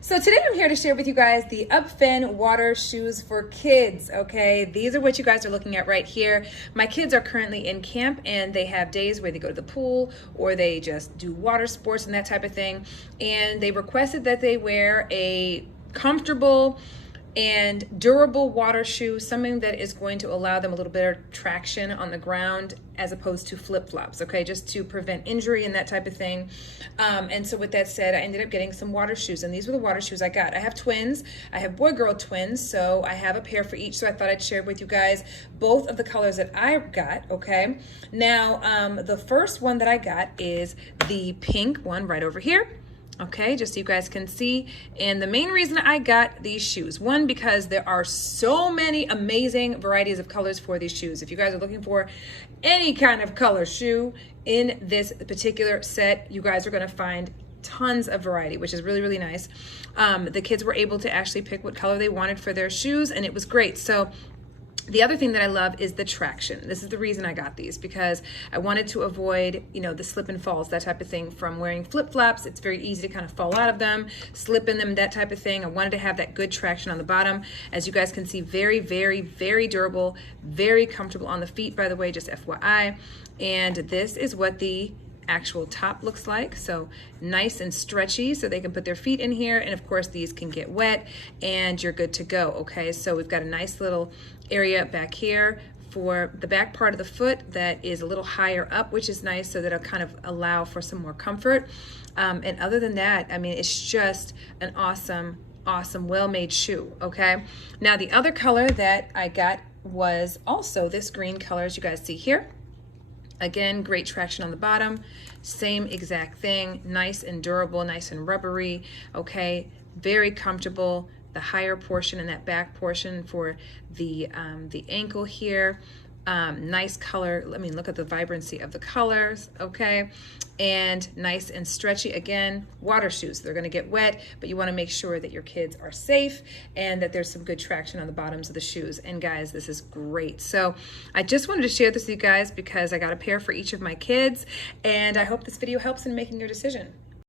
So today I'm here to share with you guys the UBFEN Water Shoes for Kids, okay? These are what you guys are looking at right here. My kids are currently in camp and they have days where they go to the pool or they just do water sports and that type of thing. And they requested that they wear a comfortable and durable water shoe, something that is going to allow them a little better traction on the ground as opposed to flip-flops, okay, just to prevent injury and that type of thing. And so with that said, I ended up getting some water shoes, and these were the water shoes I got. I have twins. I have boy-girl twins, so I have a pair for each, so I thought I'd share with you guys both of the colors that I got, okay? Now, the first one that I got is the pink one right over here. Okay, just so you guys can see. And the main reason I got these shoes, one, because there are so many amazing varieties of colors for these shoes. If you guys are looking for any kind of color shoe in this particular set, you guys are gonna find tons of variety, which is really, really nice. The kids were able to actually pick what color they wanted for their shoes, and it was great. So the other thing that I love is the traction. This is the reason I got these, because I wanted to avoid, you know, the slip and falls, that type of thing from wearing flip-flops. It's very easy to kind of fall out of them, slip in them, that type of thing. I wanted to have that good traction on the bottom. As you guys can see, very, very, very durable, very comfortable on the feet, by the way, just FYI. And this is what the actual top looks like. So nice and stretchy, so they can put their feet in here, and of course these can get wet and you're good to go. Okay, so we've got a nice little area back here for the back part of the foot that is a little higher up, which is nice, so that'll kind of allow for some more comfort. And other than that, I mean, it's just an awesome, well-made shoe. Okay, now the other color that I got was also this green color, as you guys see here. Again, great traction on the bottom, same exact thing, nice and durable, nice and rubbery, okay, very comfortable. The higher portion and that back portion for the ankle here, nice color. I mean, look at the vibrancy of the colors, okay, and nice and stretchy. Again, water shoes, they're gonna get wet, but you wanna make sure that your kids are safe and that there's some good traction on the bottoms of the shoes. And guys, this is great. So I just wanted to share this with you guys because I got a pair for each of my kids, and I hope this video helps in making your decision.